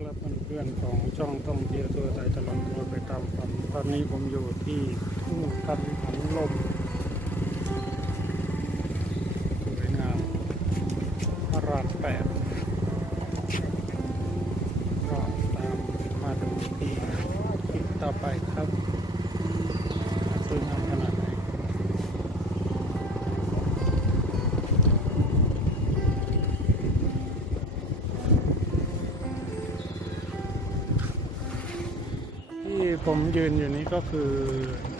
ครับเพื่อนๆของช่องท่องเที่ยวตัวไทยตลอดทัวไปตามฝันตอนนี้ผมอยู่ที่ทุ่งทันหันลม ที่ผมยืนอยู่นี้ก็คือ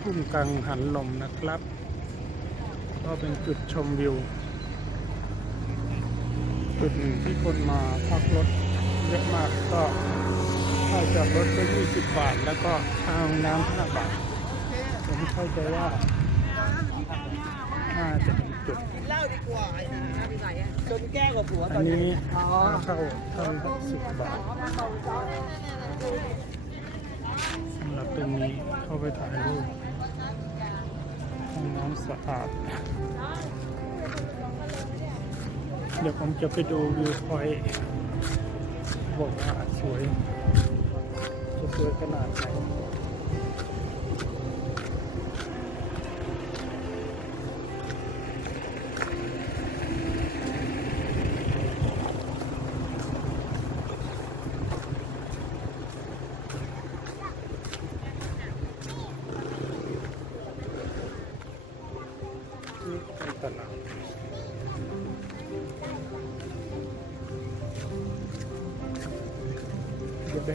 ทุ่งกังหันลมนะครับ ก็เป็นจุดชมวิว จุดหนึ่งที่คนมาพักรถเยอะมากก็ค่าจอดรถก็20 บาท แล้วก็ค่าห้องน้ำ5บาทผมเข้าใจว่าน่าจะเป็นจุดเล้าดีกว่าไอ้นะพี่ไหนอะจนแก้กว่าผัวตอันนนี้นี้ค่าเข้าสิบบาท สำหรับตรงนี้เข้าไปถ่ายรูปห้องน้ำสะอาด เดี๋ยวผมจะไปดูวิวพอยต์บอกว่าสวย จะสวยขนาดไหน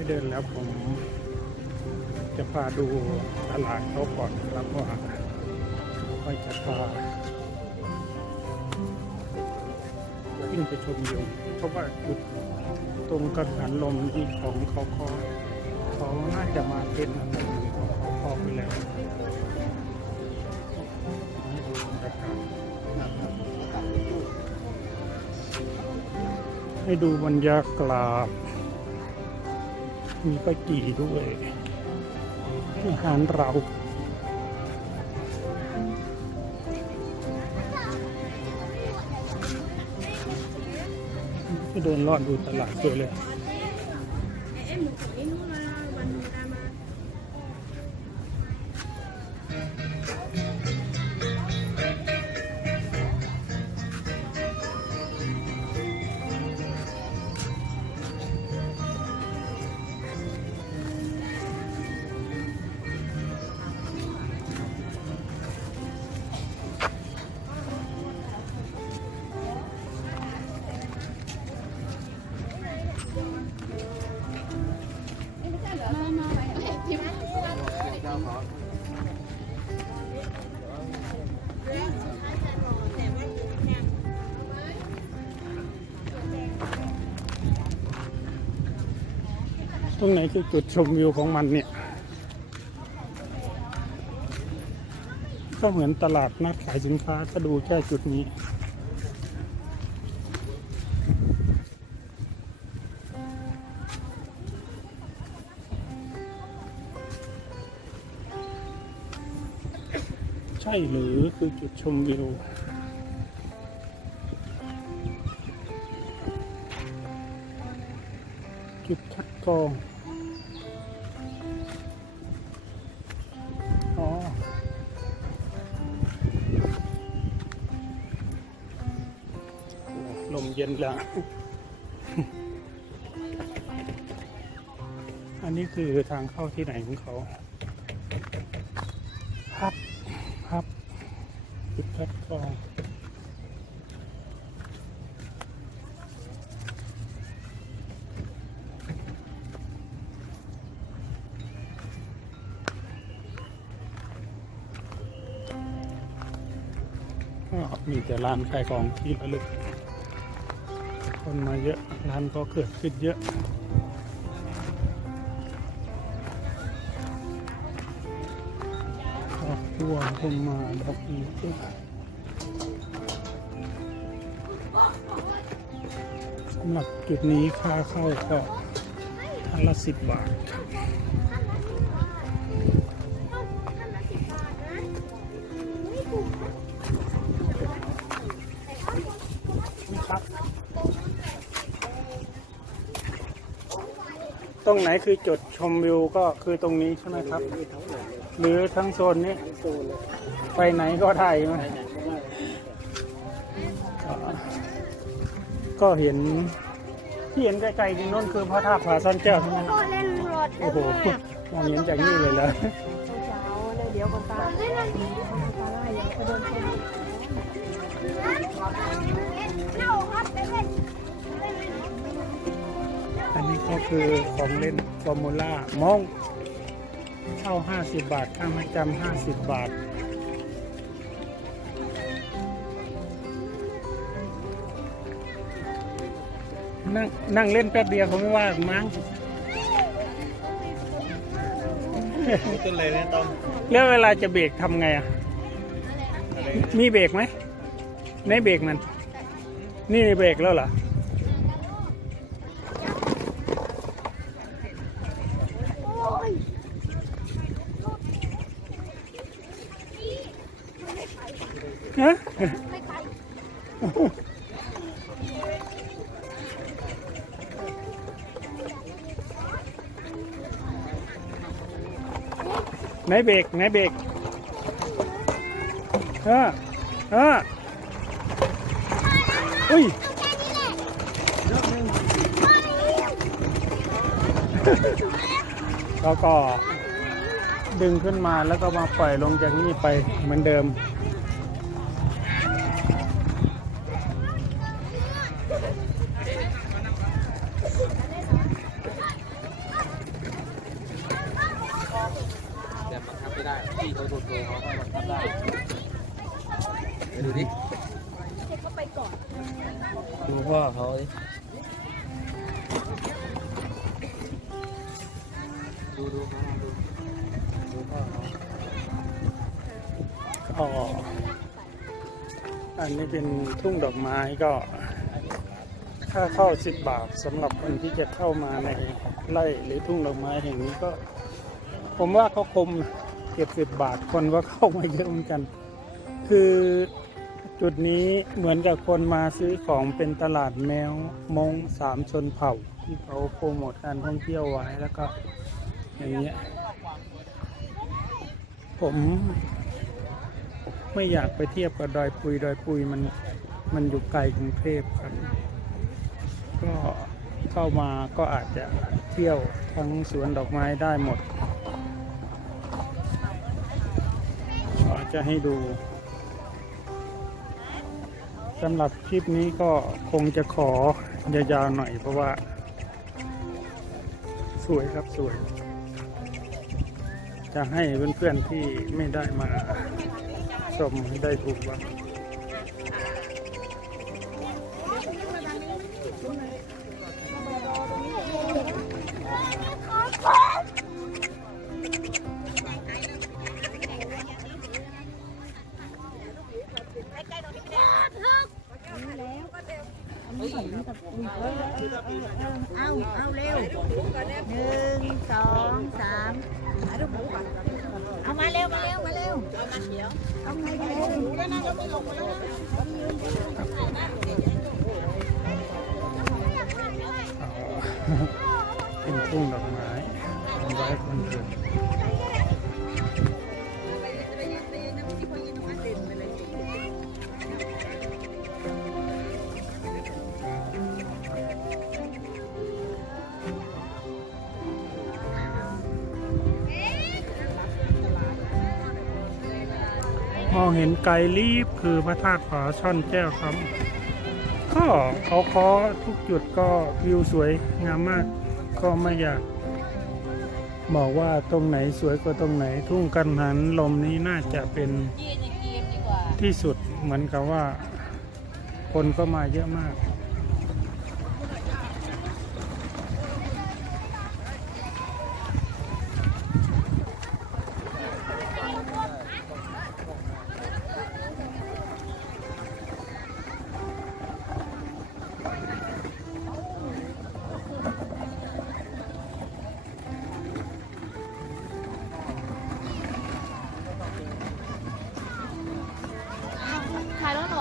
เดินแล้วผมจะพาดูตลาดเขาก่อนครับว่าค่อยจะพาขึ้นไปชมวิวเพราะว่าจุดตรงกังหันลมที่ของเขาคอเขาน่าจะมาเป็นอะไรของเขาคอไปแล้วให้ดูบรรยากาศนะครับให้ดูบรรยากาศ มีป้ากีด้วย อาหารเราก็เดินลอดดูตลาดสวยเลย รงไหนคือจุดชมวิวของมันเนี่ย ก็เหมือนตลาดนัดขายสินค้าก็ดูแค่จุดนี้ ใช่หรือคือจุดชมวิวจุดคัดกรอง ลมเย็นแล้ว อันนี้คือทางเข้าที่ไหนของเขาพับพับจุดคัดกรองมีแต่ร้านขายของที่ระลึก คนมาเยอะร้านก็เกิดขึ้นเยอะครอบครัวคนมาแบบนี้สำหรับจุดนี้ค่าเข้าก็ท่านละสิบบาท ตรงไหนคือจุดชมวิวก็คือตรงนี้ใช่ไหมครับ หรือทั้งโซนนี้โซนเลยไปไหนก็ได้ไหมไปไหนก็ได้ก็เห็นที่เห็นไกลๆที่โน้นคือพระธาตุผาซ่อนแก้วใช่ไหมก็เล่นรถโอ้โหมองเห็นจากนี่เลยเหรอเดี๋ยวคนตา ก็คือของเล่นฟอร์มูล่ามองเช่า 50 บาทค่ามาจำ50 บาท นั่งนั่งเล่นแป๊บเดียวเขาไม่ว่าหรอกมั้งต้นเลยนะต้อมแล้วเวลาจะเบรกทำไงอะ มีเบรกไหมในเบรกมัน นี่เบรกแล้วเหรอ ไหนเบรกไหนเบรกเออเอออุ้ยแล้วก็ดึงขึ้นมาแล้วก็มาปล่อยลงจากนี่ไปเหมือนเดิม แต่บังคับไม่ได้ที่เขาโทรเขาก็บังคับได้ไป ดูดิดูพ่อเขาดิดูดูเขาดูดูพ่อเขาอ๋ออันนี้เป็นทุ่งดอกไม้ก็ ค่าเข้า10บาทสำหรับคนที่จะเข้ามาในไร่หรือทุ่งดอกไม้แห่งนี้ก็ ผมว่าเขาคมเก็บสิบบาทคนก็เข้ามาเยอะเหมือนกัน คือ จุดนี้เหมือนกับคนมาซื้อของเป็นตลาดแมวมงสามชนเผ่า ที่เขาโปรโมทการท่องเที่ยวไว้แล้วก็อย่างเงี้ยผมไม่อยากไปเทียบกับดอยปุยดอยปุยมันมันอยู่ไกลกรุงเทพครับ ก็เข้ามาก็อาจจะเที่ยวทั้งสวนดอกไม้ได้หมด ก็จะให้ดู สำหรับคลิปนี้ก็คงจะขอยาวๆหน่อยเพราะว่า สวยครับสวย จะให้เพื่อนๆที่ไม่ได้มาชมได้ถูกว่า เอาเอาเร็วหนึ่งสองสามเอามาเร็วมาเร็วมาเร็วเอามาเขียวเอามาเร็วแล้วนะเราไม่ลงมาแล้วนะ องเห็นไกลลีบคือพระธาตุผาช่อนแก้วครับ ก็เขาคอทุกจุดก็วิวสวยงามมาก ก็ไม่อยากบอกว่าตรงไหนสวยกว่าตรงไหน ทุ่งกันหันลมนี้น่าจะเป็นที่สุดเหมือนกับว่า คนก็มาเยอะมาก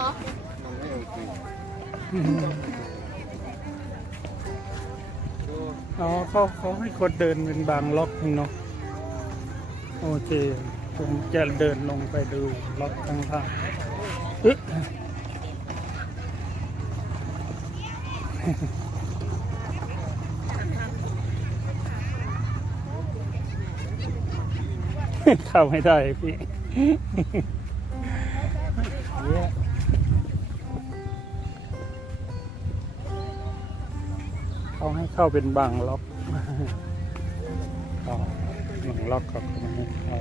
อมันไม่โอเคดูอ๋อเขาเขาให้คนเดินเป็นบางล็อกเองเนาะโอเค ผมจะเดินลงไปดูล็อกข้างล่างอึ๊ะเข้าไม่ได้พี่ เขาให้เข้าเป็นบางล็อกบางล็อกเขาก็ไม่ให้เข้า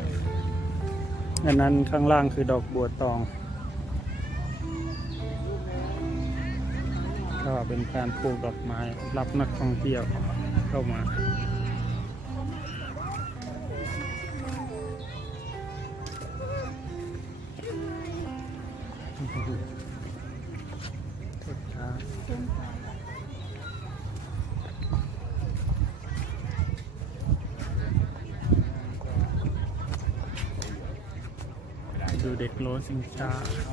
อันนั้นข้างล่างคือดอกบัวตอง ก็เป็นการปลูกดอกไม้รับนักท่องเที่ยวเข้ามา ดูเด็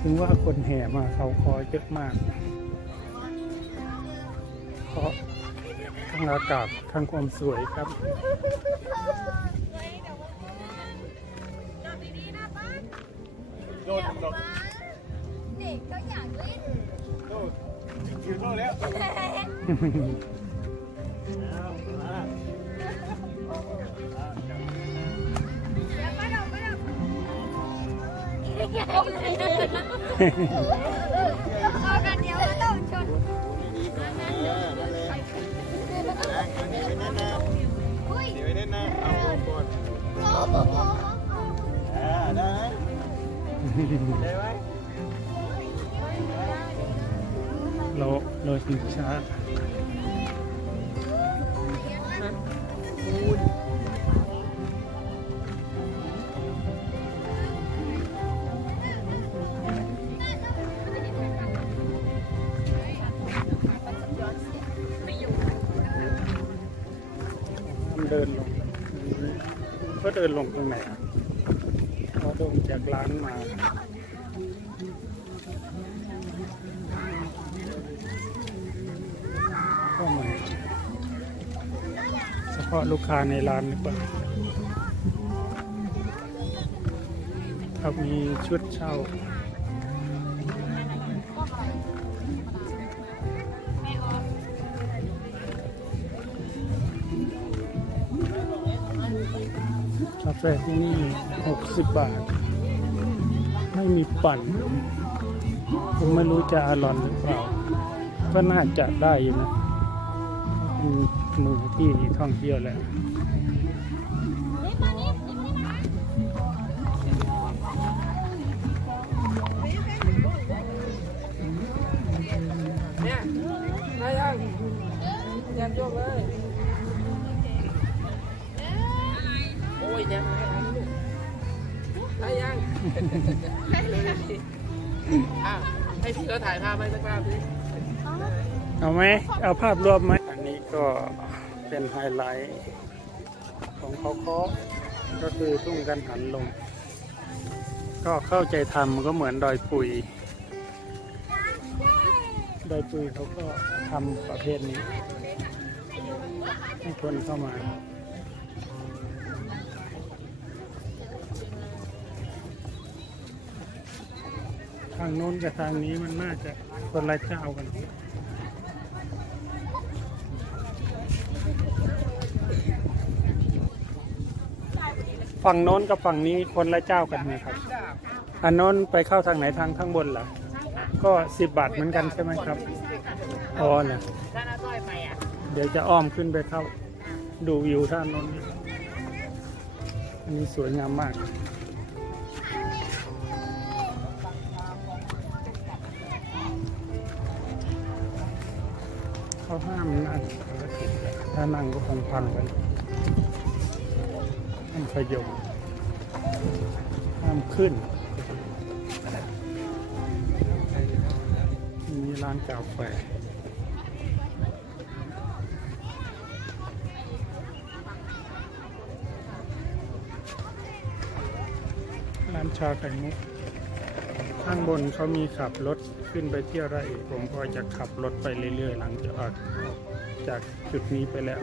ถึงว่าคนแห่มาเขาคอเยอะมาก เพราะทั้งอากาศทั้งความสวยครับโดนโดนเด็กก็อยากเล่นโดนคิวโดนแล้วเอาวก็ต้ เดี๋ยวไปเล่นนะเอาก่อนโอ้โหอ่า เดินลงก็เดินลงตรงไหนอะเขาเดินจากร้านมาก็เหมือนเฉพาะลูกค้าในร้านหรือเปล่าครับมีชุดเช่า แฟที่นี่ 60 บาท ไม่มีปั่น ผมไม่รู้จะอร่อยหรือเปล่า ก็น่าจะได้อยู่นะมือที่ท่องเที่ยวแหละเนี่ยได้ยังแจมโยกเลย โอ้ยแจมได้ยังอะให้พี่เขาถ่ายภาพไว้สักภาพสิเอาไหมเอาภาพรวมไหมอันนี้ก็เป็นไฮไลท์ของเขาเคาะก็คือทุ่งกันหันลมก็เข้าใจทำก็เหมือนดอยปุยดอยปุยเขาก็ทำประเภทนี้ให้คนเข้ามา ทางโน้นกับทางนี้มันน่าจะคนละเจ้ากันฝั่งโน้นกับฝั่งนี้คนละเจ้ากันนะครับ อันโน้นไปเข้าทางไหนทางข้างบนเหรอก็สิบบาทเหมือนกันใช่ไหมครับอ๋อเหรอเดี๋ยวจะอ้อมขึ้นไปเข้า ดูวิวท่านโน้นดีกว่าอันนี้สวยงามมาก ถ้านั่งก็คงพังกันห้ามขยมห้ามขึ้น มีร้านกาแฟร้านชาไข่มุก ข้างบนเขามีขับรถขึ้นไปเที่ยวไรผมก็จะขับรถไปเรื่อยๆ หลังจากออก จากจุดนี้ไปแล้ว